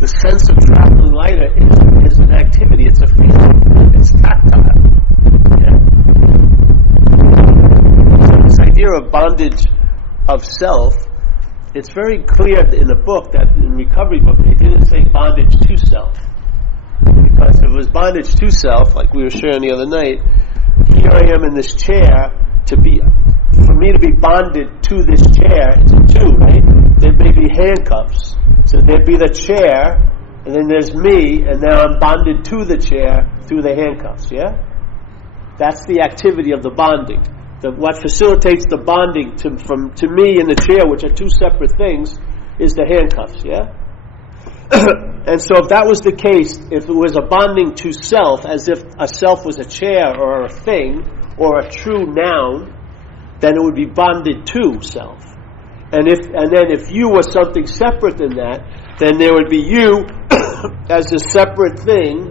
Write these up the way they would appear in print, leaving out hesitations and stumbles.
The sense of traveling lighter is an activity. It's a feeling. It's tactile. Yeah? So this idea of bondage of self, it's very clear in the book that in recovery book they didn't say bondage to self, because if it was bondage to self, like we were sharing the other night, here I am in this chair. For me to be bonded to this chair, it's a two, right? There may be handcuffs. So there'd be the chair, and then there's me, and now I'm bonded to the chair through the handcuffs, yeah? That's the activity of the bonding. What facilitates the bonding to me and the chair, which are two separate things, is the handcuffs, yeah? And so if that was the case, if it was a bonding to self, as if a self was a chair or a thing, or a true noun, then it would be bonded to self. And then if you were something separate than that, then there would be you as a separate thing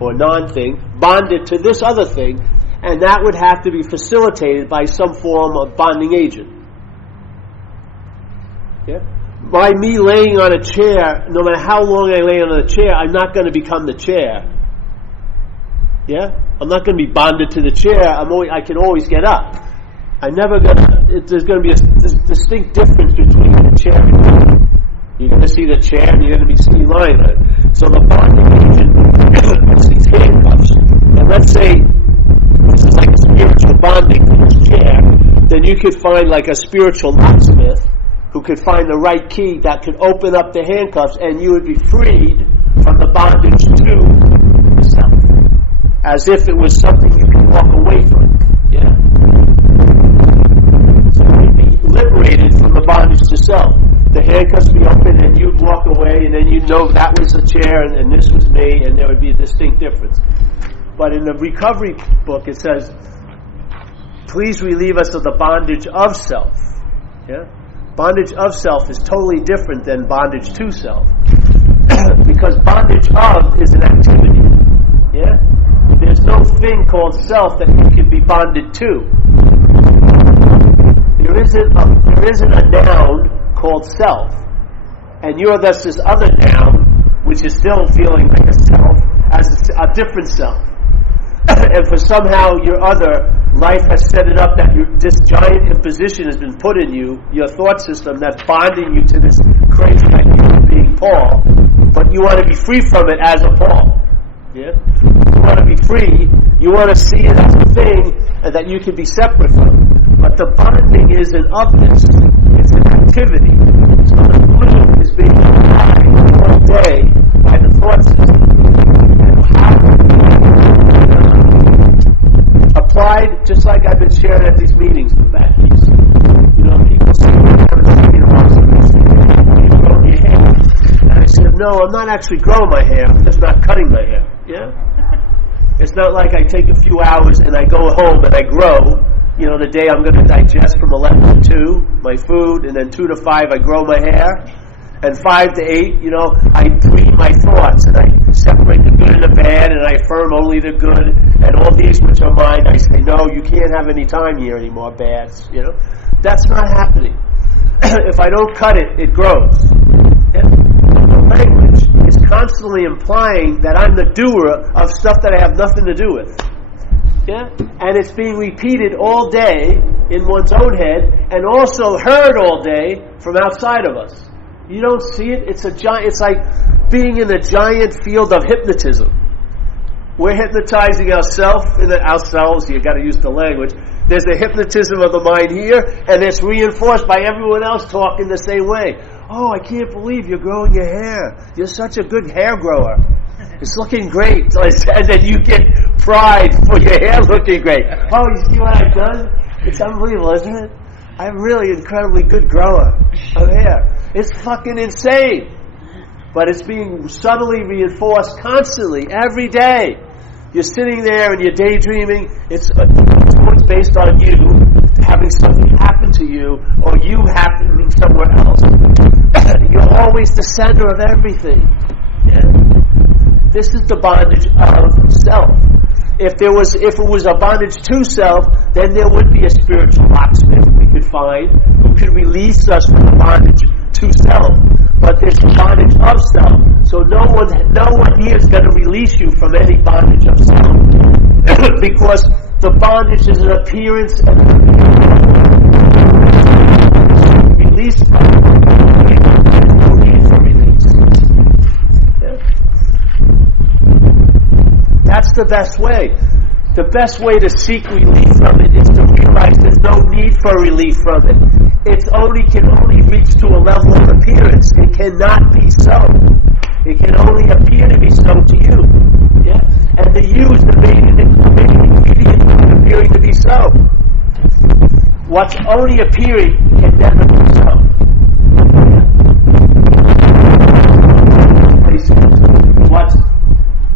or non-thing bonded to this other thing, and that would have to be facilitated by some form of bonding agent. Yeah? By me laying on a chair, no matter how long I lay on a chair, I'm not going to become the chair. Yeah? I'm not going to be bonded to the chair. I can always get up. There's going to be a distinct difference between the chair and me. You're going to see the chair and you're going to be seen lying on it. So the bonding agent is these handcuffs. And let's say this is like a spiritual bonding to this chair, then you could find like a spiritual locksmith who could find the right key that could open up the handcuffs, and you would be freed from the bondage to self. As if it was something you could walk away from. Yeah? So you'd be liberated from the bondage to self. The handcuffs would be open and you'd walk away, and then you'd know that was the chair and this was me, and there would be a distinct difference. But in the recovery book it says, please relieve us of the bondage of self. Yeah? Bondage of self is totally different than bondage to self. Because bondage of is an activity. Yeah? There's no thing called self that you can be bonded to. There isn't a noun called self. And you're thus this other noun, which is still feeling like a self, as a different self. And for somehow your other life has set it up that this giant imposition has been put in you, your thought system that's bonding you to this crazy idea of being Paul, but you want to be free from it as a Paul. Yeah? You want to be free, you want to see it as a thing that you can be separate from. But the bonding is an ofness, it's an activity. So the glue is being applied all day by the thought system. Applied, just like I've been sharing at these meetings, the fact is, people say, you grow your hair. And I said, no, I'm not actually growing my hair, I'm just not cutting my hair. Yeah? It's not like I take a few hours and I go home and I grow. The day I'm going to digest from 11 to 2, my food, and then 2 to 5 I grow my hair. And 5 to 8, I breathe my thoughts, and I separate the good and the bad, and I affirm only the good, and all these which are mine, I say, no, you can't have any time here anymore, bads, That's not happening. If I don't cut it, it grows. Yeah? The language is constantly implying that I'm the doer of stuff that I have nothing to do with. Yeah? And it's being repeated all day in one's own head, and also heard all day from outside of us. You don't see it. It's like being in a giant field of hypnotism. We're hypnotizing ourselves. You got to use the language. There's a hypnotism of the mind here, and it's reinforced by everyone else talking the same way. Oh, I can't believe you're growing your hair. You're such a good hair grower. It's looking great. And then you get pride for your hair looking great. Oh, you see what I've done? It's unbelievable, isn't it? I'm really an incredibly good grower of hair. It's fucking insane. But it's being subtly reinforced constantly, every day. You're sitting there and you're daydreaming. It's always based on you having something happen to you, or you happening somewhere else. You're always the center of everything. Yeah? This is the bondage of self. If it was a bondage to self, then there would be a spiritual locksmith we could find who could release us from the bondage to self. but there's bondage of self. So no one here is going to release you from any bondage of self, because the bondage is an appearance and release from no need for release. Yeah? That's the best way. The best way to seek relief from it is to realize there's no need for relief from it. It can only reach to a level of appearance. It cannot be so. It can only appear to be so to you. Yeah? And the you is the main ingredient of appearing to be so. What's only appearing can never be so.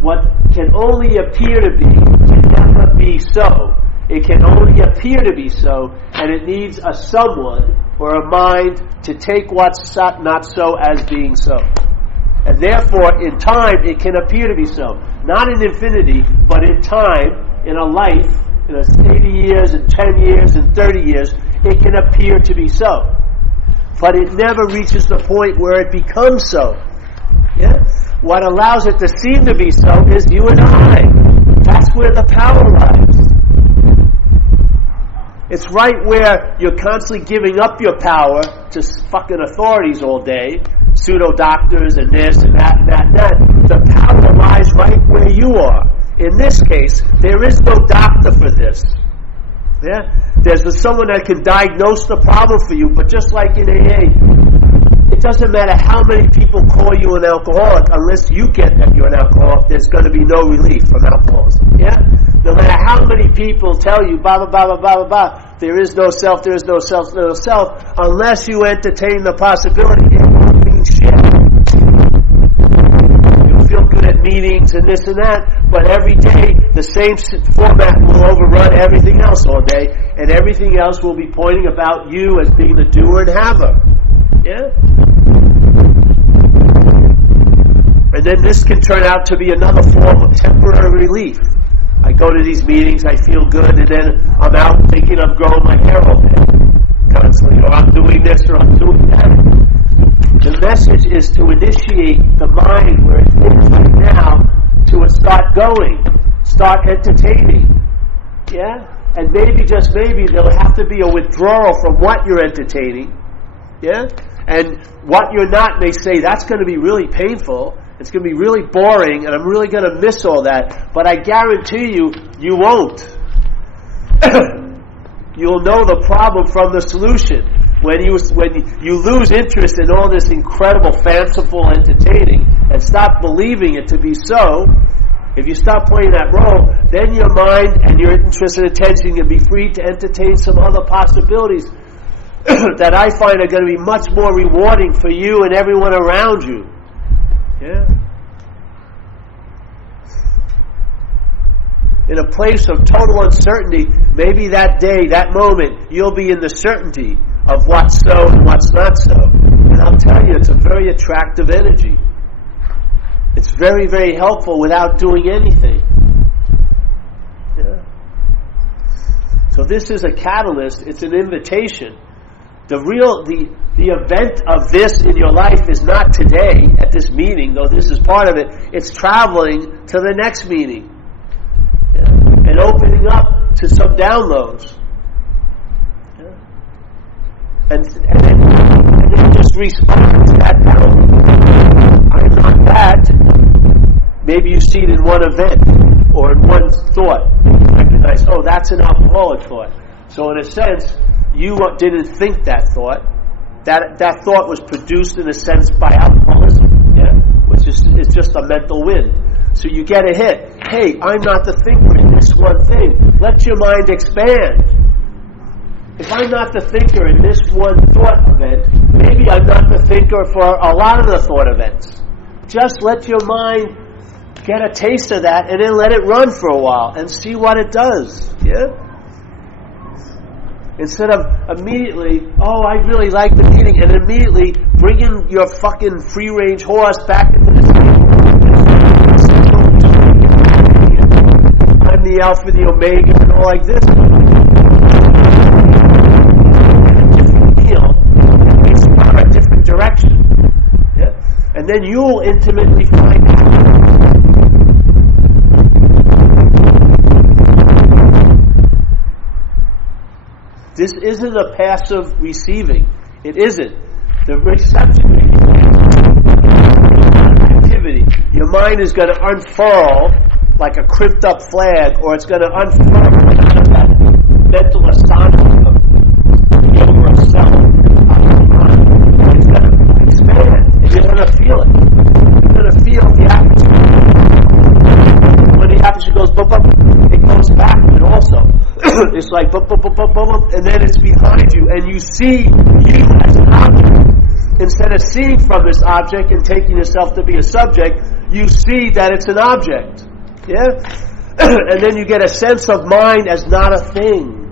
What can only appear to be can never be so. It can only appear to be so, and it needs a someone or a mind to take what's not so as being so. And therefore, in time, it can appear to be so. Not in infinity, but in time, in a life, in 80 years, and 10 years, and 30 years, it can appear to be so. But it never reaches the point where it becomes so. Yeah? What allows it to seem to be so is you and I. That's where the power lies. It's right where you're constantly giving up your power to fucking authorities all day, pseudo doctors and this and that and that and that. The power lies right where you are. In this case, there is no doctor for this. Yeah? There's someone that can diagnose the problem for you, but just like in AA, it doesn't matter how many people call you an alcoholic, unless you get that you're an alcoholic, there's going to be no relief from alcoholism. Yeah? No matter how many people tell you, blah, blah, blah, blah, blah, blah, blah, there is no self, there is no self, there is no self, unless you entertain the possibility, it won't mean shit. You'll feel good at meetings and this and that, but every day the same format will overrun everything else all day, and everything else will be pointing about you as being the doer and haver. Yeah? And then this can turn out to be another form of temporary relief. I go to these meetings, I feel good, and then I'm out thinking I'm growing my hair all day, constantly, or I'm doing this or I'm doing that. The message is to initiate the mind where it is right now to start going, start entertaining. Yeah? And maybe, just maybe, there'll have to be a withdrawal from what you're entertaining. Yeah? And what you're not may say, that's going to be really painful, it's going to be really boring, and I'm really going to miss all that. But I guarantee you, you won't. You'll know the problem from the solution. When you lose interest in all this incredible, fanciful entertaining and stop believing it to be so, if you stop playing that role, then your mind and your interest and attention can be free to entertain some other possibilities that I find are going to be much more rewarding for you and everyone around you. Yeah? In a place of total uncertainty, maybe that day, that moment, you'll be in the certainty of what's so and what's not so. And I'll tell you, it's a very attractive energy. It's very, very helpful without doing anything. Yeah? So this is a catalyst, it's an invitation. The event of this in your life is not today at this meeting, though this is part of it. It's traveling to the next meeting, yeah? And opening up to some downloads, yeah? and then just respond to that download. I'm not that. Maybe you see it in one event or in one thought. You recognize, oh, that's an alcoholic thought. So in a sense, you didn't think that thought. That thought was produced in a sense by alcoholism, yeah? Which is just a mental wind. So you get a hit. Hey, I'm not the thinker in this one thing. Let your mind expand. If I'm not the thinker in this one thought event, maybe I'm not the thinker for a lot of the thought events. Just let your mind get a taste of that and then let it run for a while and see what it does. Yeah? Instead of immediately, oh, I really like the meeting, and immediately bringing your fucking free-range horse back into the city. I'm the Alpha, the Omega, and all like this. And a different meal, and we start a different direction. and then you'll intimately find out. This isn't a passive receiving. It isn't. The reception activity. Your mind is going to unfurl like a crimped up flag, or it's going to unfurl out of that mental astonishment of over a self. It's going to expand, and you're going to feel it. You're going to feel the atmosphere. When the atmosphere goes boop, boop, it goes backward also. It's like boop, boop, boop, boop, boop, and then it's behind you, and you see you as an object. Instead of seeing from this object and taking yourself to be a subject, you see that it's an object. Yeah? And then you get a sense of mind as not a thing,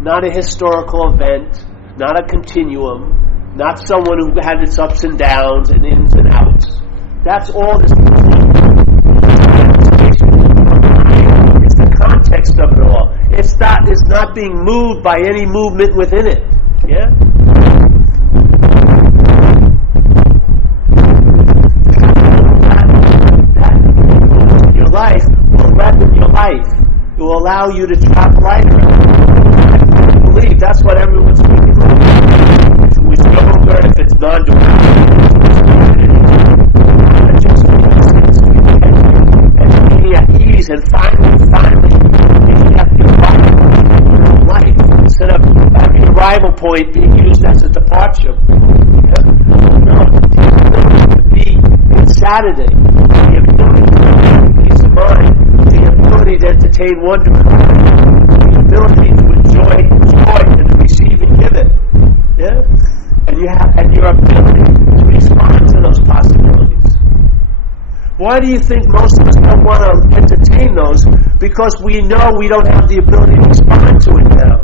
not a historical event, not a continuum, not someone who had its ups and downs and ins and outs. That's all this. It's the context of it all. It's not being moved by any movement within it. Yeah? Life will leaven your life. It will allow you to travel lighter. I believe that's what everyone's speaking about. If it was yoga, if it's non-dual, and being at ease, and finally, being at the life instead of having a arrival point being used as a departure. To be Saturday, the ability mind, the ability to entertain wonder, the ability to enjoy and to receive and give it. Yeah? And your ability to respond to those possibilities. Why do you think most of us don't want to entertain those? Because we know we don't have the ability to respond to it now.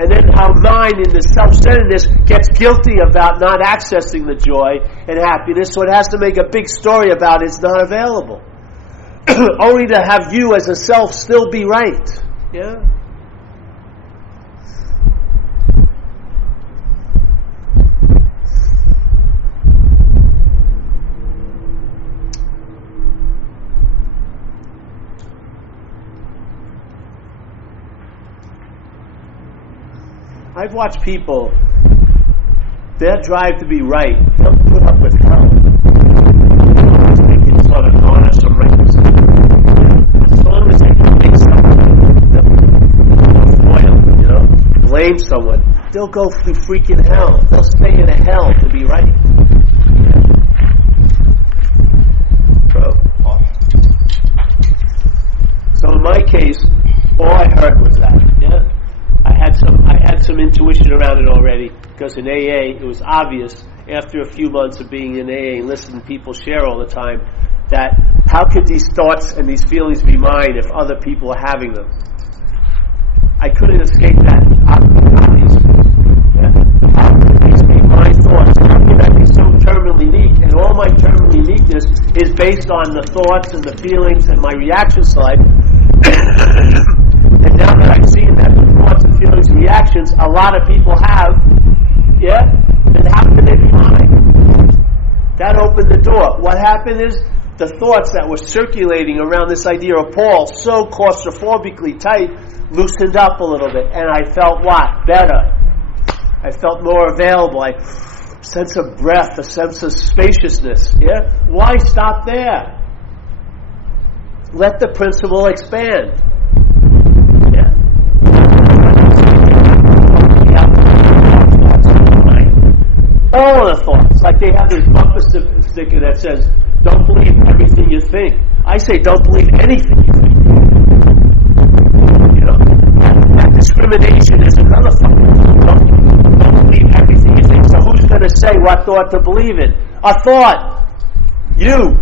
And then our mind in the self-centeredness gets guilty about not accessing the joy and happiness, so it has to make a big story about it's not available. Only to have you as a self still be right. Yeah? I've watched people, their drive to be right, they'll put up with hell. Thinking sort of garner some rights. As long as they can make something, blame someone, they'll go through freaking hell. They'll stay in a hell to be right. So in my case, all I heard was that. Yeah. I had some intuition around it already, because in AA it was obvious after a few months of being in AA and listening to people share all the time that how could these thoughts and these feelings be mine if other people are having them? I couldn't escape that obviously. Yeah? How could these be my thoughts? How could I be so terminally unique? And all my terminal uniqueness is based on the thoughts and the feelings and my reactions to life. And now that I've seen that the thoughts and feelings and reactions a lot of people have, yeah, then how can they be mine? That opened the door. What happened is the thoughts that were circulating around this idea of Paul, so claustrophobically tight, loosened up a little bit. And I felt what? Better. I felt more available. A sense of breath, a sense of spaciousness. Yeah? Why stop there? Let the principle expand. All the thoughts. Like they have this bumper sticker that says, don't believe everything you think. I say, don't believe anything you think. That discrimination is another fucking thing. Don't believe everything you think. So who's going to say what thought to believe in? A thought. You.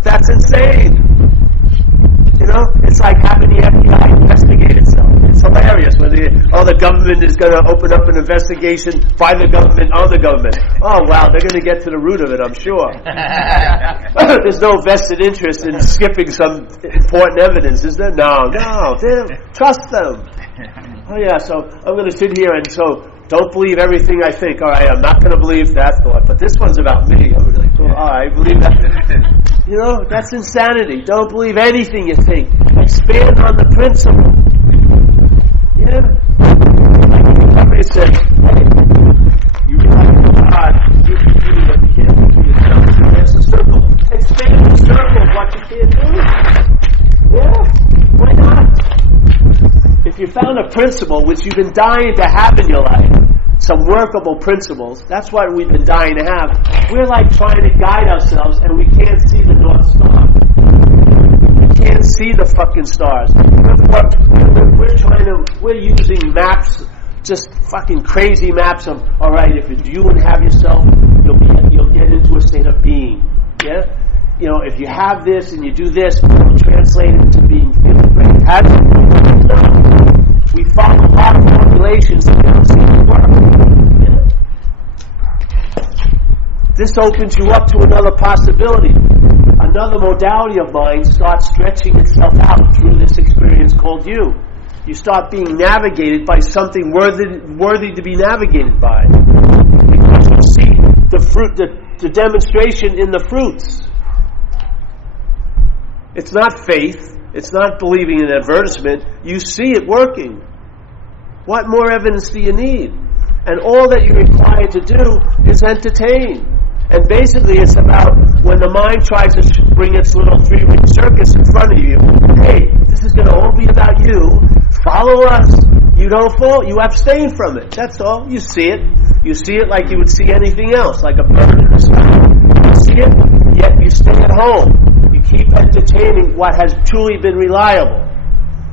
That's insane. It's like having the FBI investigate itself. It's hilarious when the government is going to open up an investigation by the government on the government. Oh, wow, they're going to get to the root of it, I'm sure. There's no vested interest in skipping some important evidence, is there? No, trust them. Oh, yeah, so I'm going to sit here, and so Don't believe everything I think. All right, I'm not going to believe that thought, but this one's about me. I'm really cool. All right, I believe that. You know, that's insanity. Don't believe anything you think. Expand on the principle. Yeah? Somebody says, hey, you realize God, you can do what you can't do for yourself. There's a circle. Expand the circle of what you can't do. Yeah? Why not? If you found a principle which you've been dying to have in your life, some workable principles, that's what we've been dying to have. We're like trying to guide ourselves and we can't see the North Star. We can't see the fucking stars. We're using maps, just fucking crazy maps of, alright, if you and have yourself, you'll get into a state of being. Yeah? You know, if you have this and you do this, it'll translate into being feeling great. How does it work? We follow a lot of formulations that don't seem to work. Yeah? This opens you up to another possibility. Another modality of mind starts stretching itself out through this experience called you. You start being navigated by something worthy to be navigated by. Because you see the demonstration in the fruits. It's not faith. It's not believing in an advertisement. You see it working. What more evidence do you need? And all that you're required to do is entertain. And basically it's about when the mind tries to bring its little three-ring circus in front of you, hey, this is going to all be about you. Follow us. You don't fall. You abstain from it. That's all. You see it. You see it like you would see anything else, like a bird in the sky. You see it, yet you stay at home. You keep entertaining what has truly been reliable.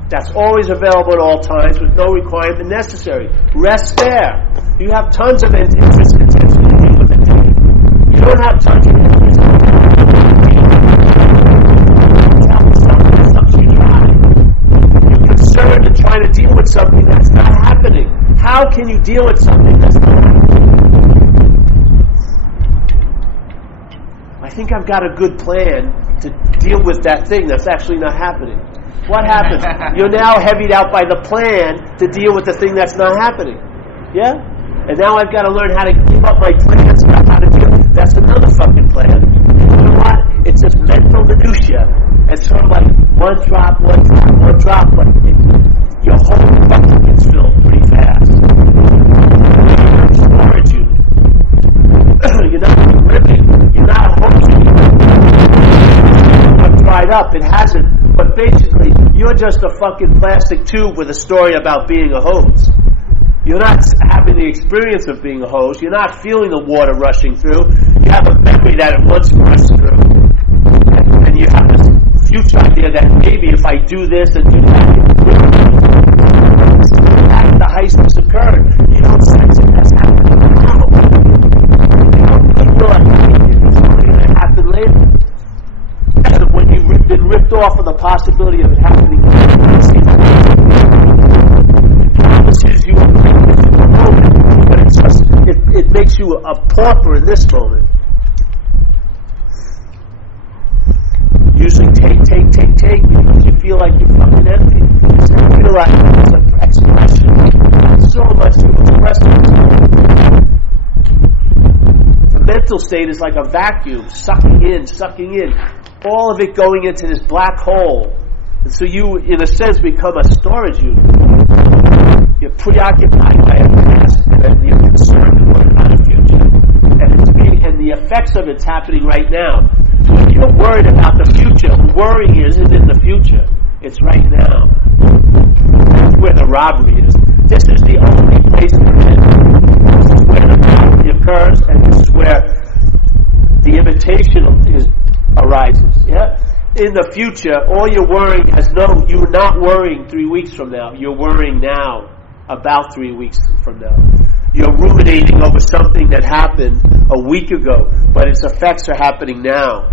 That's always available at all times with no requirement necessary. Rest there. You have tons of interest and attention to deal with the day. You don't have tons of interest. You're concerned and trying to deal with something that's not happening. How can you deal with something that's not happening? I think I've got a good plan to deal with that thing that's actually not happening. What happens? You're now heavied out by the plan to deal with the thing that's not happening. Yeah? And now I've got to learn how to give up my plans about how to deal. That's another fucking plan. You know what? It's just mental minutia. It's sort of like one drop, but your whole bucket gets filled pretty fast. Storage unit. You're not living. You're not a host. It's dried up. It hasn't. But basically, you're just a fucking plastic tube with a story about being a hose. You're not having the experience of being a hose. You're not feeling the water rushing through. You have a memory that it once rushed through. And you have this future idea that maybe if I do this and do that, after the heist has occurred, you don't sense it as happening now. You don't feel like it's only going to happen later. When you've been ripped off of the possibility of it happening, it promises you a greatness in the moment, but it makes you a pauper in this moment. Usually take because you feel like you're fucking empty. You feel like it's an expression. There's so much to express. The mental state is like a vacuum, sucking in. All of it going into this black hole. And so you, in a sense, become a storage unit. You're preoccupied by a past and you're concerned about a future. And the effects of it's happening right now. When you're worried about the future, worrying isn't in the future. It's right now. That's where the robbery is. This is the only place we're in. This is where the robbery occurs, and this is where the imitation arises. Yeah? In the future, all you're worrying you're not worrying 3 weeks from now. You're worrying now about 3 weeks from now. You're ruminating over something that happened a week ago, but its effects are happening now.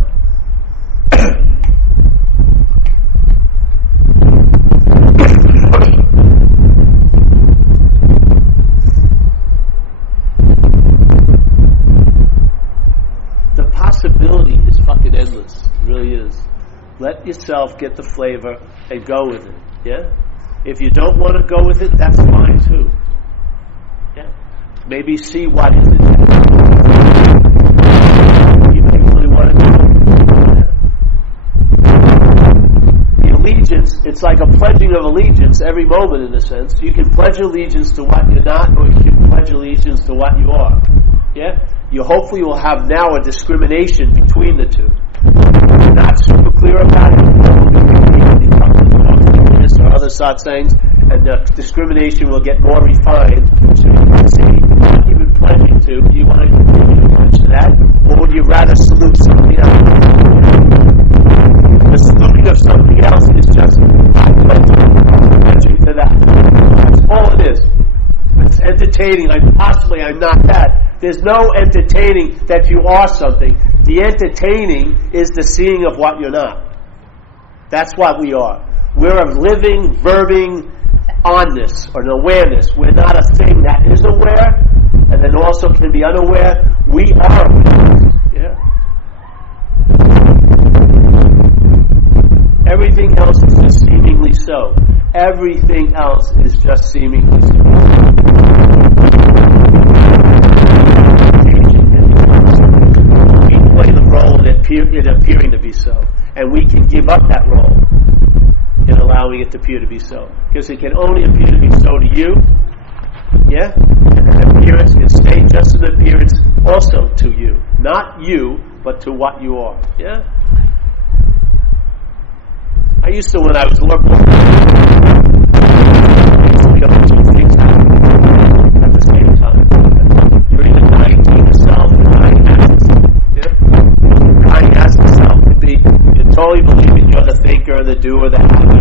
The possibility is fucking endless. It really is. Let yourself get the flavor and go with it. Yeah? If you don't want to go with it, that's fine too. Yeah? Maybe see what is it. You may really want to do it. The allegiance, it's like a pledging of allegiance every moment in a sense. You can pledge allegiance to what you're not, or you can pledge allegiance to what you are. Yeah? You hopefully will have now a discrimination between the two. If you're not super clear about it, or other satsangs, and the discrimination will get more refined. So you can see what you've been pledging to. Do you want to continue to pledge to that, or would you rather salute something else? The saluting of something else is just pledging to that. That's all it is. It's entertaining. I'm not that. There's no entertaining that you are something. The entertaining is the seeing of what you're not. That's what we are. We're a living, verbing onness or an awareness. We're not a thing that is aware and then also can be unaware. We are aware. Yeah. Everything else is just seemingly so. Everything else is just seemingly so. We play the role in appearing to be so. And we can give up that role in allowing it to appear to be so. Because it can only appear to be so to you, yeah? And that appearance can stay just an appearance also to you. Not you, but to what you are, yeah? I used to, when I was working, two things at the same time. You're either dying to yourself or dying as yourself, yeah? Dying as yourself could be, you're totally believing you're the thinker, the doer, the haver.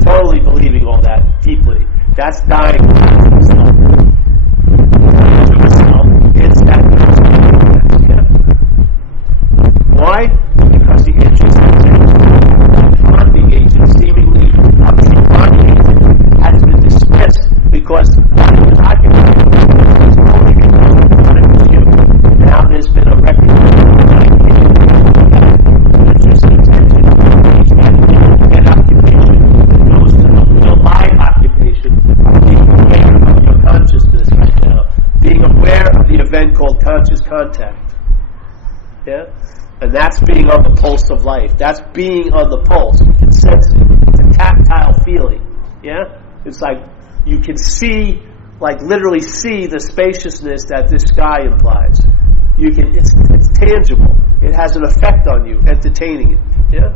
Totally believing all that deeply. That's dying to yourself. It's that person. Yeah. Why? Because the interest bonding agent, seemingly bonding agent, has been dismissed because now there's been a recognition. Called conscious contact. Yeah? And that's being on the pulse of life. That's being on the pulse. You can sense it. It's a tactile feeling. Yeah? It's like you can see, like literally see the spaciousness that this sky implies. You can, it's tangible. It has an effect on you, entertaining it. Yeah?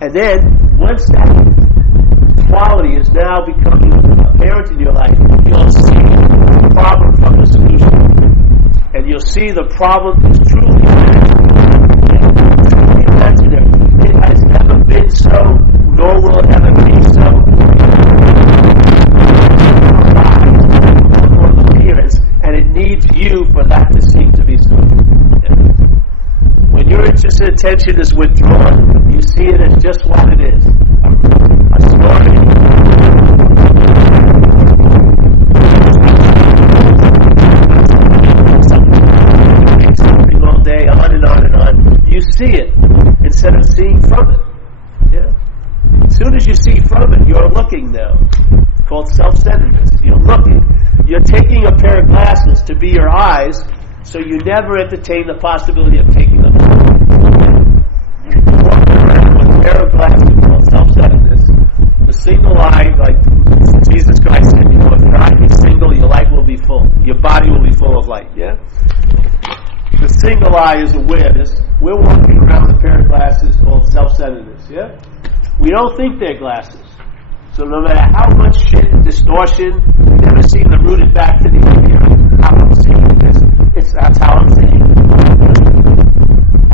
And then, once that quality is now becoming apparent in your life, you'll see the problem from the solution. And you'll see the problem is truly imaginary. It has never been so, nor will it ever be so. Appearance, and it needs you for that to seem to be so. Yeah. When your interest and attention is withdrawn, you see it as just what it is. A story. You see it instead of seeing from it. Yeah. As soon as you see from it, you're looking now. It's called self-centeredness. You're looking. You're taking a pair of glasses to be your eyes, so you never entertain the possibility of taking them off. With a pair of glasses called self-centeredness. The single eye, like Jesus Christ said, if your eye is single, your light will be full. Your body will be full of light. Yeah. The single eye is awareness. We're walking around with a pair of glasses called self-centeredness, yeah? We don't think they're glasses. So no matter how much shit and distortion, we never seem to root it back to the idea of how I'm seeing this. That's how I'm seeing it.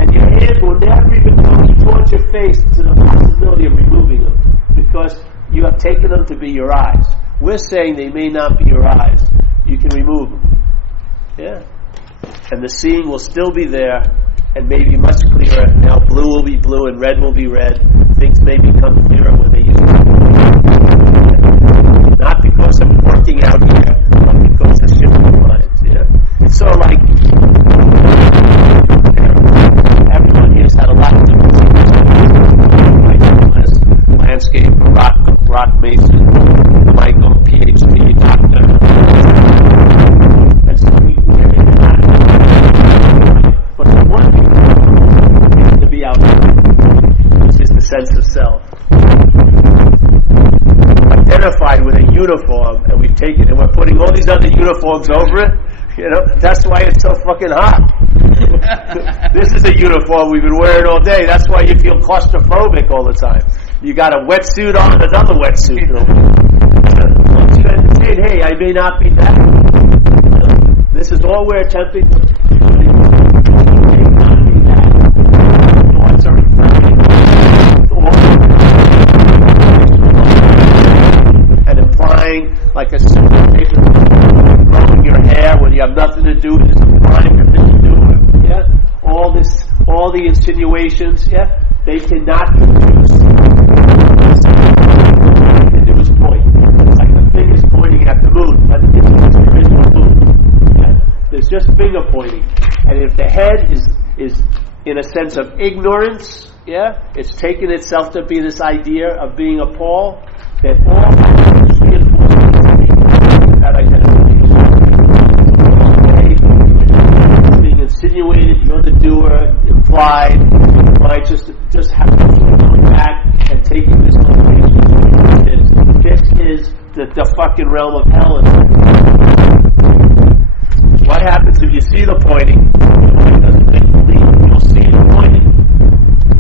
And your hands will never even go towards your face to the possibility of removing them because you have taken them to be your eyes. We're saying they may not be your eyes. You can remove them. Yeah? And the seeing will still be there and maybe much clearer. Now blue will be blue and red will be red. Things may become clearer when they used to be. Not because I'm working out here, but because of shifting minds. Yeah? It's sort of like everyone here has had a lot of different landscape, rock mason, uniform, and we've taken and we're putting all these other uniforms over it. That's why it's so fucking hot. This is a uniform we've been wearing all day. That's why you feel claustrophobic all the time. You got a wetsuit on, another wetsuit. Once you entertain, hey, I may not be that. This is all we're attempting to may not be that. Thoughts are and implying like a simple case of growing your hair when you have nothing to do, just implying you're to do it. Yeah? All the insinuations, yeah, they cannot produce. All they can do is point. It's like the thing is pointing at the moon, but there is no moon. Yeah? There's just finger pointing. And if the head is in a sense of ignorance, yeah, it's taken itself to be this idea of being a Paul, then all that is reinforcing that identification. Okay, being insinuated, you're the doer, implied, right? Just have to keep going back and taking this location. This is the fucking realm of hell. What happens if you see the pointing? You'll see the pointing.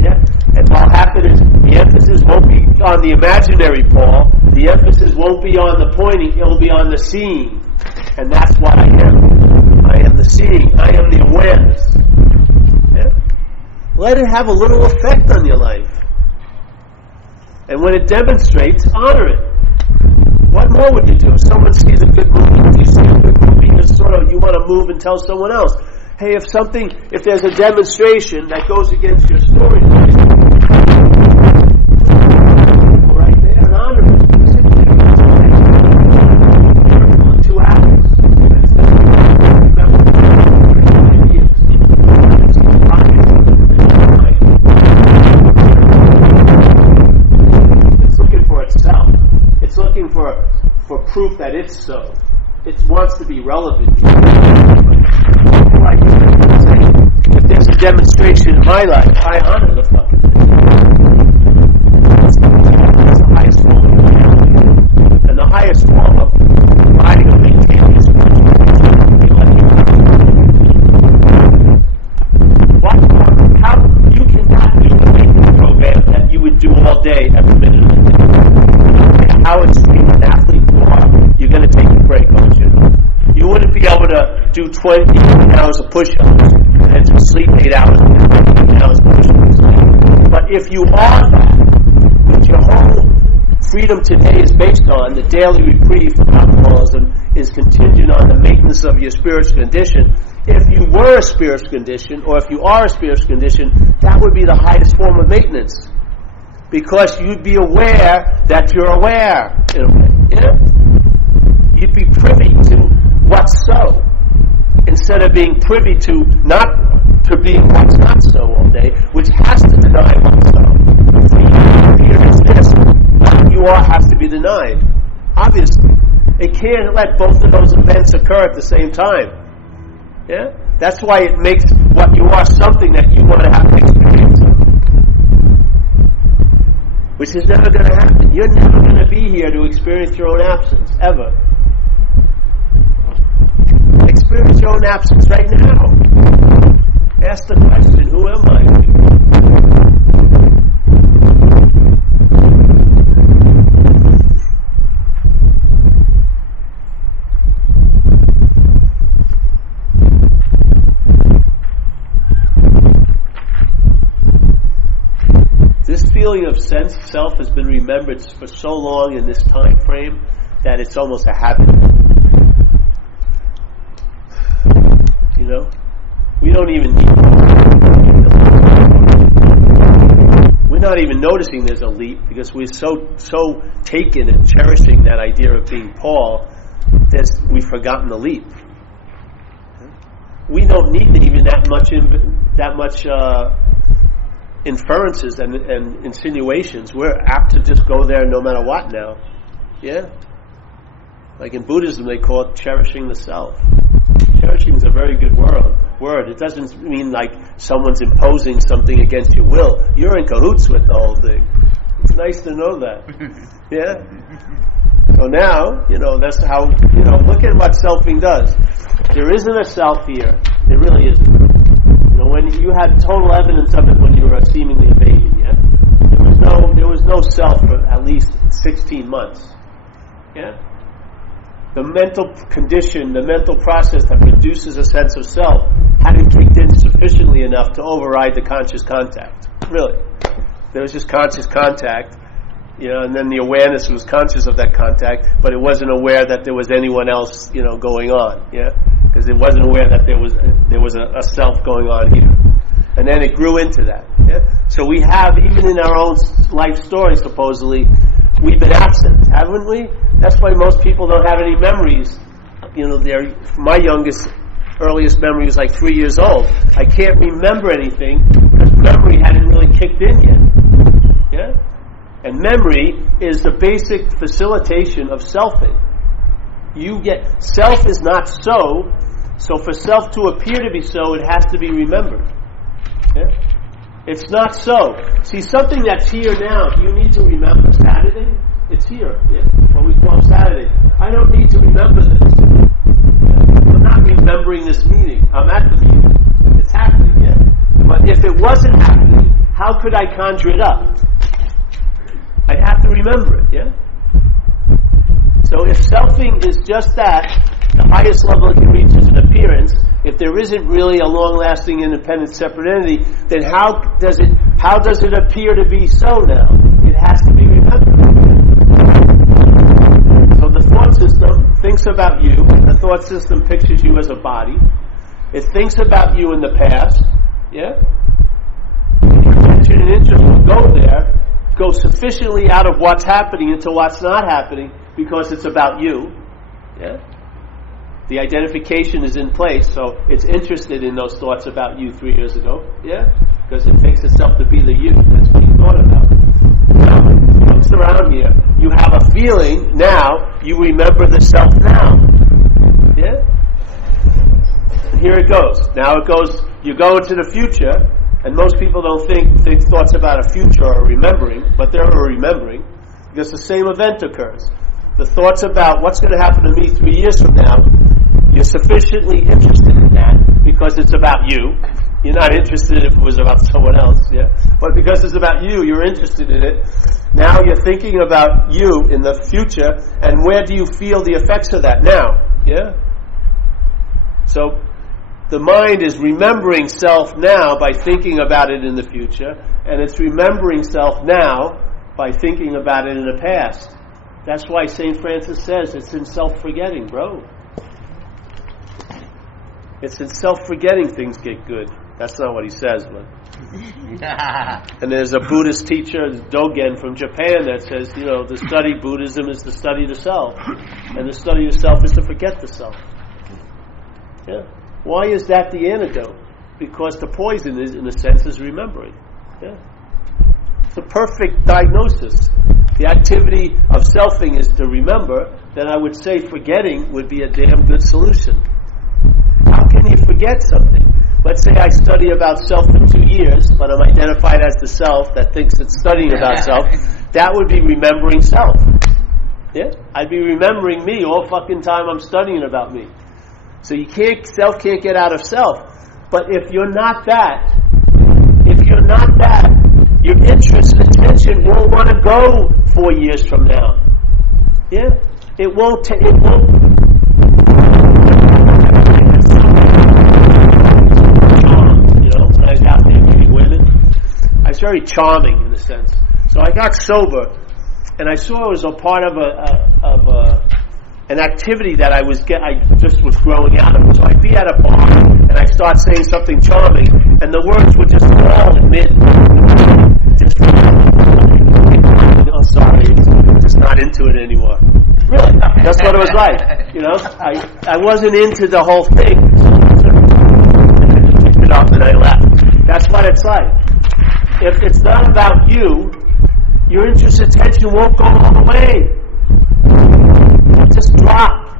Yeah? And what'll happen is the emphasis won't be on the imaginary Paul. The emphasis won't be on the pointing. It'll be on the seeing. And that's what I am. I am the seeing. I am the awareness. Yeah? Let it have a little effect on your life. And when it demonstrates, honor it. What more would you do? If someone sees a good movie, you see a good movie, you want to move and tell someone else. Hey, if there's a demonstration that goes against your story, right there and honor it. Sit there. 2 hours. It's looking for itself. It's looking for proof that it's so. It wants to be relevant. If there's a demonstration in my life, I honor the fucking thing. That's the highest form. And the highest form of providing a maintaining is how you cannot do the maintenance program that you would do all day every minute of the day. How extreme an athlete you are, you're going to take a break, aren't you? You wouldn't be able to do 20 hours of push-ups and to sleep 8 hours and 8 hours of push-ups. But if you are that, which your whole freedom today is based on, the daily reprieve from alcoholism is contingent on the maintenance of your spiritual condition. If you were a spiritual condition, or if you are a spiritual condition, that would be the highest form of maintenance. Because you'd be aware that you're aware, in a way. Yeah? You'd be privy to what's so, instead of being privy to being what's not so all day, which has to deny what's so. Here is this. What you are has to be denied. Obviously. It can't let both of those events occur at the same time. Yeah? That's why it makes what you are something that you want to have to experience. Which is never going to happen. You're never going to be here to experience your own absence, ever. Experience your own absence right now. Ask the question, who am I? This feeling of sense self has been remembered for so long in this time frame that it's almost a habit. You know? We don't even need we're not even noticing there's a leap because we're so taken and cherishing that idea of being Paul that we've forgotten the leap. We don't need even that much inferences and insinuations. We're apt to just go there no matter what now. Yeah? Like in Buddhism they call it cherishing the self. Cherishing is a very good word. It doesn't mean like someone's imposing something against your will. You're in cahoots with the whole thing. It's nice to know that. Yeah? So now, that's how, look at what selfing does. There isn't a self here. There really isn't. When you had total evidence of it when you were seemingly a baby, yeah? There was no self for at least 16 months. Yeah? The mental condition, the mental process that produces a sense of self hadn't kicked in sufficiently enough to override the conscious contact. Really. There was just conscious contact, and then the awareness was conscious of that contact, but it wasn't aware that there was anyone else, going on, yeah? Because it wasn't aware that there was a self going on here. And then it grew into that, yeah? So we have, even in our own life story, supposedly, we've been absent, haven't we? That's why most people don't have any memories. My earliest memory was like 3 years old. I can't remember anything because memory hadn't really kicked in yet. Yeah? And memory is the basic facilitation of selfing. Self is not so for self to appear to be so, it has to be remembered. Yeah? It's not so. See, something that's here now, do you need to remember Saturday? It's here. Yeah? What we call Saturday. I don't need to remember this. I'm not remembering this meeting. I'm at the meeting. It's happening, yeah? But if it wasn't happening, how could I conjure it up? I'd have to remember it, yeah? So if selfing is just that, the highest level it can reach is an appearance, if there isn't really a long-lasting, independent, separate entity, then how does it appear to be so now? It has to be remembered. So the thought system thinks about you. The thought system pictures you as a body. It thinks about you in the past. Yeah? Your attention and interest will go sufficiently out of what's happening into what's not happening because it's about you. Yeah? The identification is in place, so it's interested in those thoughts about you 3 years ago. Yeah? Because it takes itself to be the you that's being thought about. Now, it comes around here, you have a feeling now, you remember the self now. Yeah? And here it goes. Now it goes, you go into the future, and most people don't think thoughts about a future are remembering, but they're remembering, because the same event occurs. The thoughts about what's going to happen to me 3 years from now, you're sufficiently interested in that because it's about you. You're not interested if it was about someone else, yeah? But because it's about you, you're interested in it. Now you're thinking about you in the future, and where do you feel the effects of that now? Yeah? So the mind is remembering self now by thinking about it in the future, and it's remembering self now by thinking about it in the past. That's why St. Francis says it's in self-forgetting, bro. It's in self-forgetting things get good. That's not what he says, but. And there's a Buddhist teacher, Dogen from Japan, that says, the study Buddhism is to study the self. And the study of self is to forget the self. Yeah. Why is that the antidote? Because the poison is, in a sense, is remembering. Yeah. It's a perfect diagnosis. The activity of selfing is to remember, then I would say forgetting would be a damn good solution. How can you forget something? Let's say I study about self for 2 years, but I'm identified as the self that thinks it's studying about self. That would be remembering self. Yeah? I'd be remembering me all fucking time I'm studying about me. So self can't get out of self. But if you're not that, your interest and attention won't want to go 4 years from now. Yeah? It won't. When I was out there meeting women, I was very charming in a sense. So I got sober, and I saw it was a part of an activity that I just was growing out of. So I'd be at a bar, and I'd start saying something charming, and the words would just fall in mid. I'm sorry, I'm just not into it anymore. Really, that's what it was like. I wasn't into the whole thing. I picked it up and I left. That's what it's like. If it's not about you, your interest and attention won't go all the way. It'll just drop.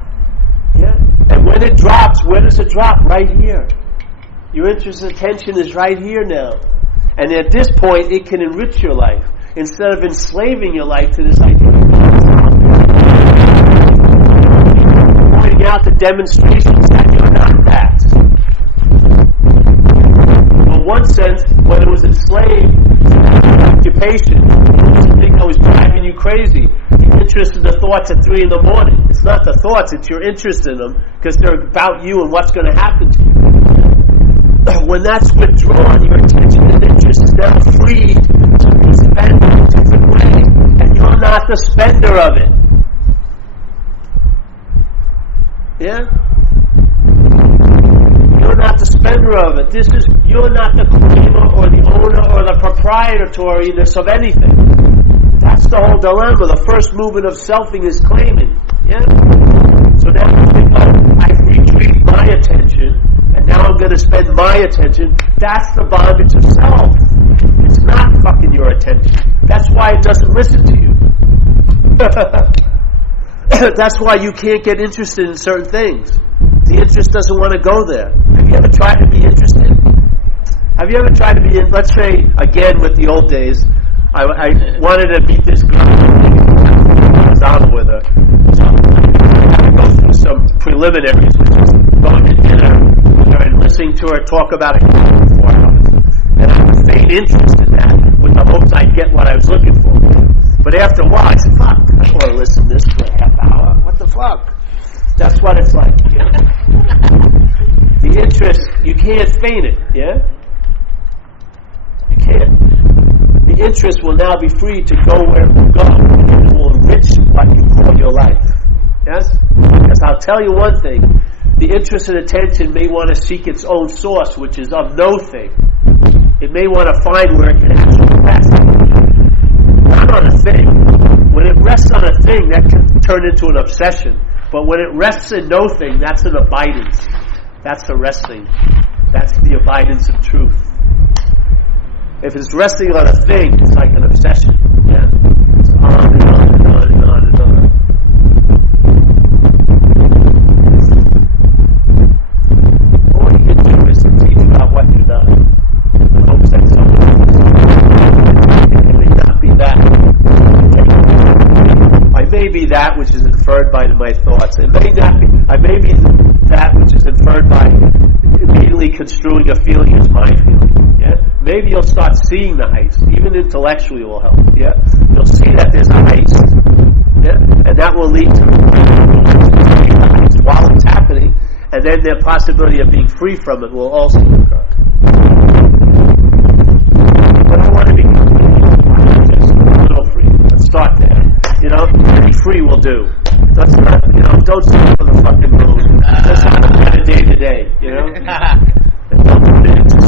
Yeah? And when it drops, where does it drop? Right here. Your interest and attention is right here now. And at this point, it can enrich your life instead of enslaving your life to this idea. out the demonstrations that you're not that. In one sense, when it was enslaved occupation, it was the thing that was driving you crazy. You're interested in the thoughts at 3 a.m. It's not the thoughts, it's your interest in them, because they're about you and what's going to happen to you. When that's withdrawn, your attention and interest is now free to be spent in a different way, and you're not the spender of it. Yeah? You're not the spender of it. You're not the claimer or the owner or the proprietoriness of anything. That's the whole dilemma. The first movement of selfing is claiming. Yeah? So now you think, I've retrieved my attention, and now I'm going to spend my attention. That's the bondage of self. It's not fucking your attention. That's why it doesn't listen to you. That's why you can't get interested in certain things. The interest doesn't want to go there. Have you ever tried to be interested? Have you ever tried to be let's say, again with the old days, I wanted to meet this girl. I was on with her. So I had to go through some preliminaries, which is going to dinner and listening to her talk about it for 4 hours. And I would feign interest in that with the hopes I'd get what I was looking for. But after a while, I said, fuck, I don't want to listen to this for a half hour. What the fuck? That's what it's like. Yeah? The interest, you can't feign it. Yeah? You can't. The interest will now be free to go where it will go. It will enrich what you call your life. Yes? Because I'll tell you one thing. The interest and attention may want to seek its own source, which is of no thing. It may want to find where it can actually rest. Not on a thing. When it rests on a thing, that can turn into an obsession. But when it rests in no thing, that's an abidance. That's a resting. That's the abidance of truth. If it's resting on a thing, it's like an obsession. Yeah? It's on and on and on and on and on. All you can do is to teach about what you've done. I hope that's something. It may not be that. I may be that which is inferred by my thoughts. It may not be. I may be that which is inferred by immediately construing a feeling as my feeling. Yeah? Maybe you'll start seeing the ice. Even intellectually will help. Yeah? You'll see that there's ice. Yeah? And that will lead to ice while it's happening, and then the possibility of being free from it will also occur. But I want to be just a little free. Let's start there. Be free will do. Let's not, don't sit on the fucking moon. Let's have a better day today, And don't put it into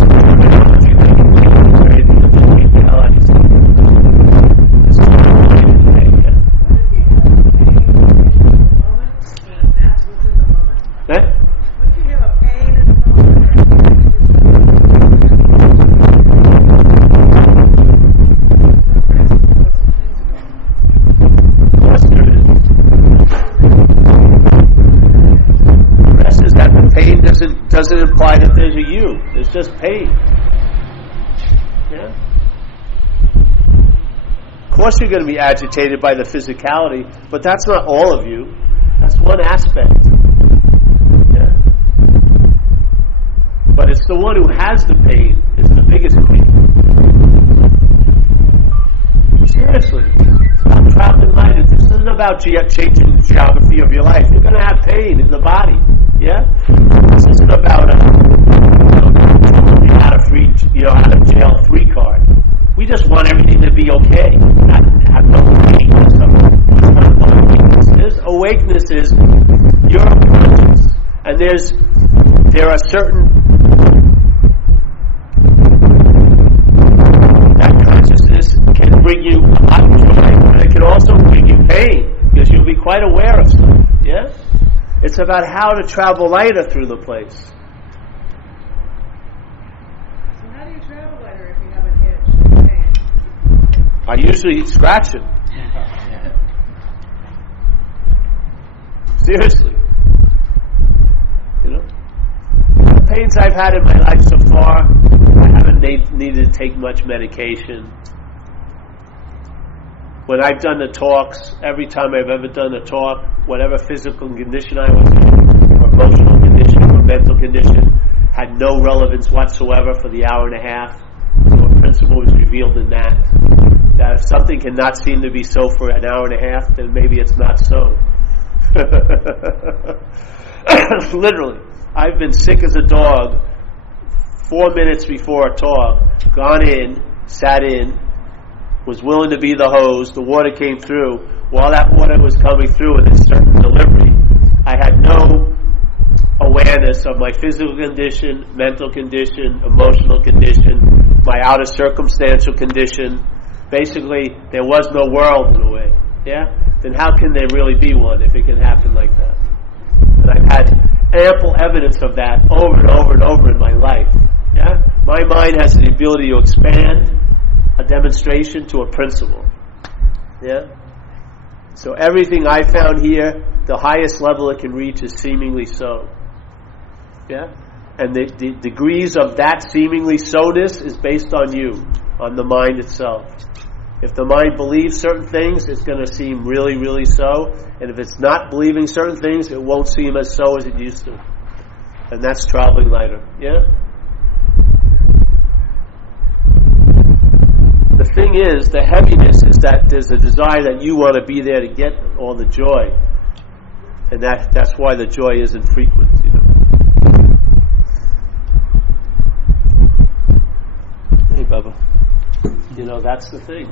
doesn't imply that there's a you. There's just pain. Yeah? Of course you're going to be agitated by the physicality, but that's not all of you. That's one aspect. Yeah? But it's the one who has the pain is the biggest pain. Seriously. Stop traveling light. This isn't about changing the geography of your life. You're going to have pain in the body. Yeah? This isn't about out of jail free card. We just want everything to be okay. Not have no pain. That's not what awakeness is. Awakeness is your conscious. And there are certain that consciousness can bring you a lot of joy, but it can also bring you pain because you'll be quite aware of stuff. Yeah? It's about how to travel lighter through the place. So how do you travel lighter if you have an itch? I usually scratch it. Seriously. The pains I've had in my life so far, I haven't needed to take much medication. When I've done the talks, every time I've ever done a talk, whatever physical condition I was in, emotional condition or mental condition had no relevance whatsoever for the hour and a half. So a principle was revealed in that if something cannot seem to be so for an hour and a half, then maybe it's not so. Literally, I've been sick as a dog 4 minutes before a talk, gone in, sat in, was willing to be the hose, the water came through. While that water was coming through in a certain delivery, I had no awareness of my physical condition, mental condition, emotional condition, my outer circumstantial condition. Basically, there was no world in a way. Yeah? Then how can there really be one if it can happen like that? And I've had ample evidence of that over and over and over in my life. Yeah? My mind has the ability to expand a demonstration to a principle. Yeah? So everything I found here, the highest level it can reach is seemingly so. Yeah? And the degrees of that seemingly so-ness is based on you, on the mind itself. If the mind believes certain things, it's going to seem really, really so. And if it's not believing certain things, it won't seem as so as it used to. And that's traveling lighter. Yeah? The thing is, the heaviness is that there's a desire that you want to be there to get all the joy. And that's why the joy isn't frequent, you know. Hey, Bubba. You know, that's the thing.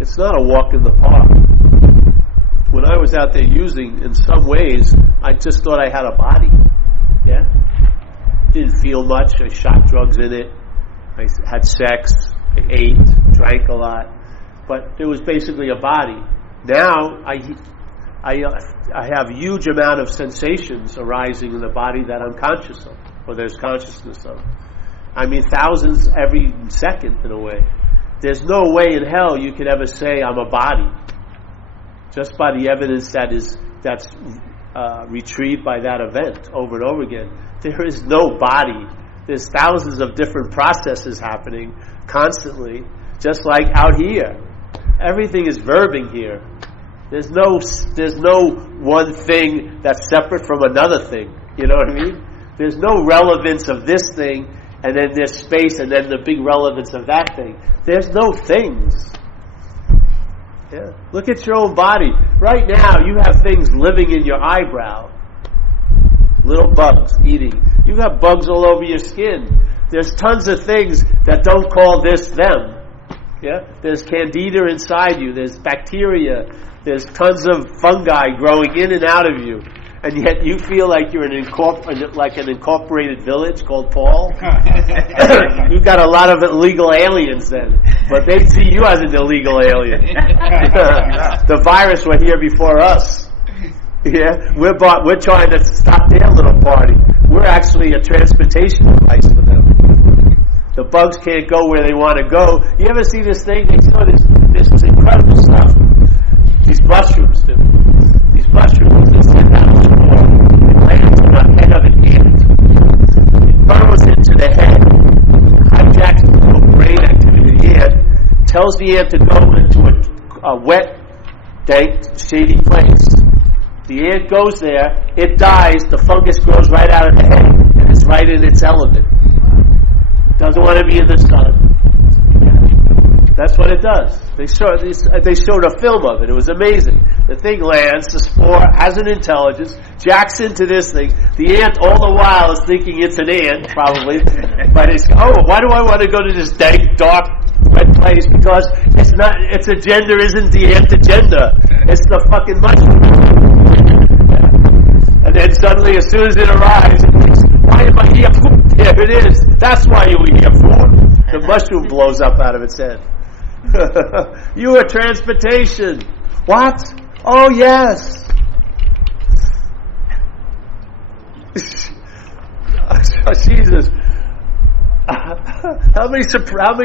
It's not a walk in the park. When I was out there using, in some ways, I just thought I had a body. Yeah? Didn't feel much. I shot drugs in it. I had sex. I ate. Drank a lot. But it was basically a body. Now, I have a huge amount of sensations arising in the body that I'm conscious of, or there's consciousness of. I mean, thousands every second, in a way. There's no way in hell you could ever say I'm a body, just by the evidence that's retrieved by that event over and over again. There is no body. There's thousands of different processes happening constantly, just like out here. Everything is verbing here. There's no one thing that's separate from another thing. You know what I mean? There's no relevance of this thing, and then there's space, and then the big relevance of that thing. There's no things. Yeah. Look at your own body. Right now, you have things living in your eyebrow. Little bugs eating. You have bugs all over your skin. There's tons of things that don't call this them. Yeah? There's candida inside you. There's bacteria. There's tons of fungi growing in and out of you. And yet you feel like you're like an incorporated village called Paul. You've got a lot of illegal aliens then. But they see you as an illegal alien. The virus were here before us. Yeah, we're trying to stop their little party. We're actually a transportation device for them. The bugs can't go where they want to go. You ever see this thing? They saw this incredible stuff. These mushrooms do. These mushrooms, they send out a spore. It lands on the head of an ant. It burrows into the head, hijacks the brain activity of the ant, tells the ant to go into a wet, dank, shady place. The ant goes there, it dies, the fungus grows right out of the head, and it's right in its element. Doesn't want to be in the sun. That's what it does. They showed a film of it. It was amazing. The thing lands, the spore has an intelligence, jacks into this thing. The ant all the while is thinking it's an ant, probably. But why do I want to go to this dank, dark, wet place? Because its agenda isn't the ant agenda. It's the fucking mushroom. And then suddenly, as soon as it arrives, it thinks, why am I here? There it is. That's why you were here for. The mushroom blows up out of its head. You are transportation. What? Oh, yes. Jesus. How many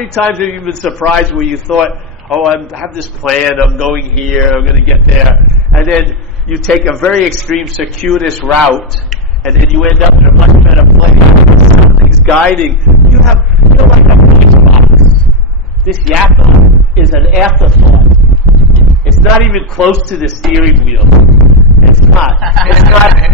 times have you been surprised where you thought, oh, I have this plan, I'm going here, I'm going to get there, and then you take a very extreme circuitous route, and then you end up in a much better place. Something's guiding. You're like a voice box. This yappa is an afterthought. not even close to the steering wheel. It's not.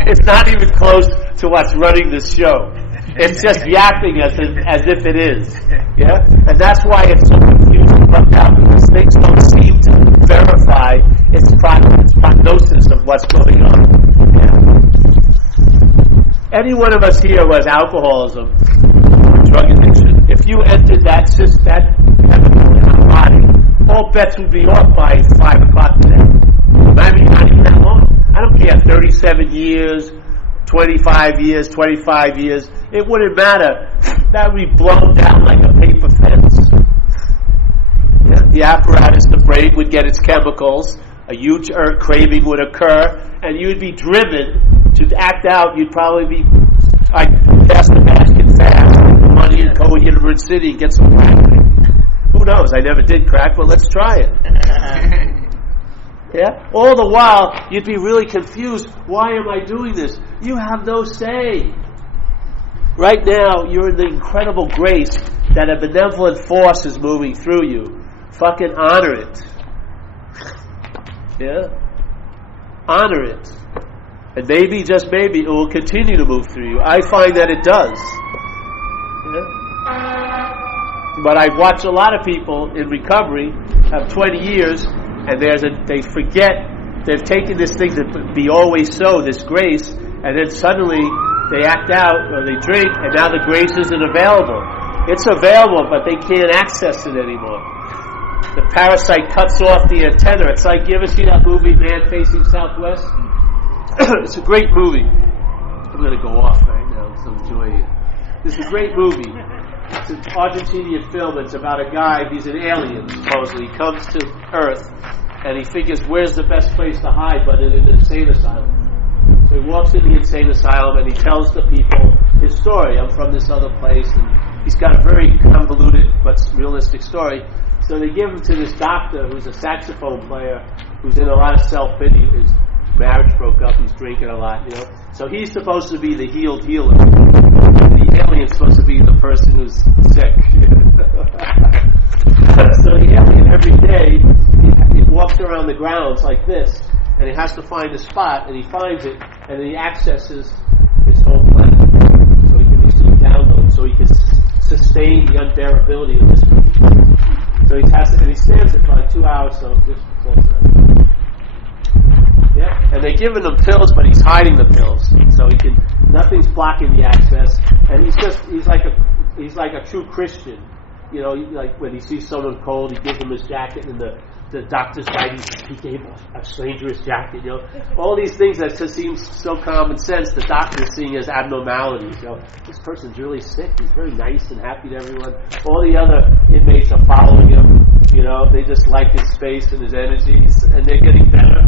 It's not even close to what's running the show. It's just yapping as if it is. Yeah? And that's why it's so confusing right now, because things don't seem to verify its prognosis of what's going on. Yeah? Any one of us here who has alcoholism or drug addiction, if you entered that chemical in our body, all bets would be off by 5 o'clock today. Maybe not even that long. I don't care, 37 years, 25 years, 25 years. It wouldn't matter. That would be blown down like a paper fence. Yeah? The apparatus, the brain would get its chemicals, a huge craving would occur, and you would be driven to act out. You'd probably be like, pass the basket fast, get the money, and go to University City and get some crack. Who knows? I never did crack, but let's try it. Yeah? All the while, you'd be really confused. Why am I doing this? You have no say. Right now, you're in the incredible grace that a benevolent force is moving through you. Fucking honor it. Yeah? Honor it. And maybe, just maybe, it will continue to move through you. I find that it does. Yeah? But I've watched a lot of people in recovery have 20 years, and they forget they've taken this thing to be always so, this grace, and then suddenly they act out or they drink, and now the grace isn't available. It's available, but they can't access it anymore. The parasite cuts off the antenna. It's like, you ever see that movie, Man Facing Southwest? It's a great movie. I'm going to go off right now, so enjoy it. It's a great movie. It's an Argentinian film. It's about a guy, he's an alien, supposedly. He comes to Earth, and he figures, where's the best place to hide but in an insane asylum? So he walks in the insane asylum, and he tells the people his story. I'm from this other place, and he's got a very convoluted but realistic story. So they give him to this doctor who's a saxophone player, who's in a lot of self-pity. His marriage broke up, he's drinking a lot, you know. So he's supposed to be the healed healer. The alien's supposed to be the person who's sick. So the alien every day, he walks around the grounds like this, and he has to find a spot, and he finds it, and then he accesses his whole planet. So he can receive downloads, so he can sustain the unbearability of this person. So he has to, and he stands it for like 2 hours, so just close that. Yeah, and they're giving him pills, but he's hiding the pills, so nothing's blocking the access, and he's like a true Christian, you know. Like when he sees someone cold, he gives him his jacket, and the doctor's right, he gave a stranger his jacket, you know. All these things that just seem so common sense, the doctor's seeing as abnormalities, you know. This person's really sick, he's very nice and happy to everyone. All the other inmates are following him, you know, they just like his space and his energies, and they're getting better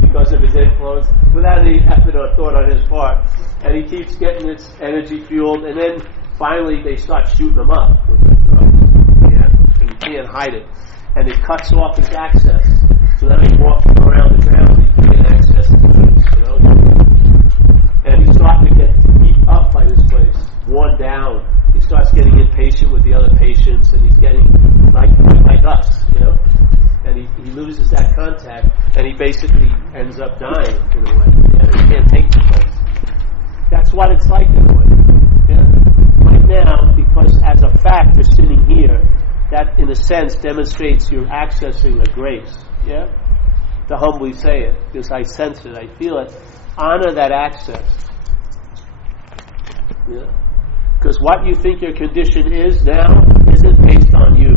because of his influence, without any effort or thought on his part. And he keeps getting his energy fueled, and then finally they start shooting him up with the drugs. Yeah, and he can't hide it. And it cuts off his access. So then he's walking around the ground, he can't access the place, you know. And he's starting to get beat up by this place, worn down. He starts getting impatient with the other patients, and he's getting like us, you know. And he loses that contact, and he basically ends up dying in a way. And he can't take the place. That's what it's like in a way. Yeah? Right now, because as a fact you're sitting here, that in a sense demonstrates you're accessing a grace. Yeah? To humbly say it, because I sense it, I feel it. Honor that access. Yeah? Because what you think your condition is now isn't based on you.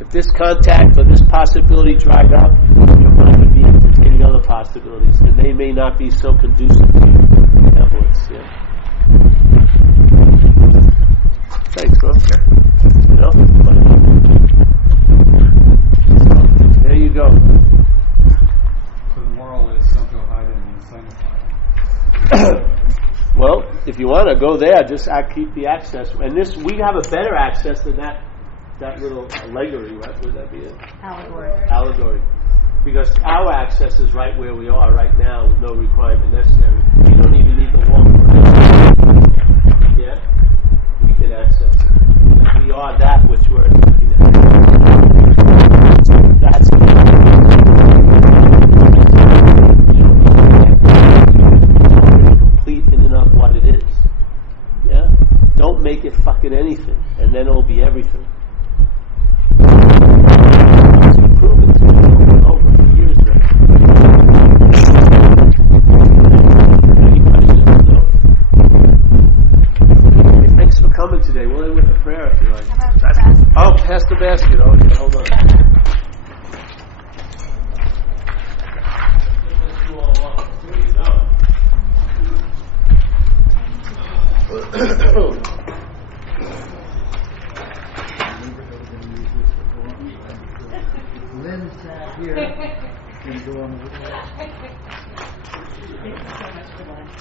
If this contact or this possibility dried up, your mind would be entertaining other possibilities, and they may not be so conducive to benevolence. Yeah. Thanks, bro. You know? There you go. So the moral is don't go hide in the insane. Well, if you want to go there, just keep the access. And we have a better access than that little allegory, right? Would that be it? Allegory. Because our access is right where we are right now with no requirement necessary. We don't even need to walk around. Yeah? We can access it. We are that which we're looking at. here. Gonna go on the way. Thank you so much for lunch.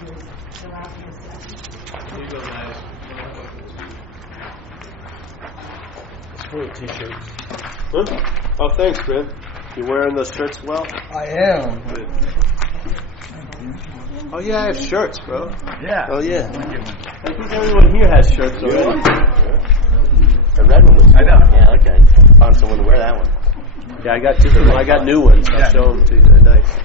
The last Here you go, guys. It's full of t-shirts. Huh? Oh, thanks, man. You wearing those shirts well? I am. Good. Oh yeah, I have shirts, bro. Yeah. Oh yeah. I think everyone here has shirts already. The red one was. I know. Yeah, okay. Found someone to wear that one. Yeah, I got two. I got new ones. I'll show them to you. They're nice.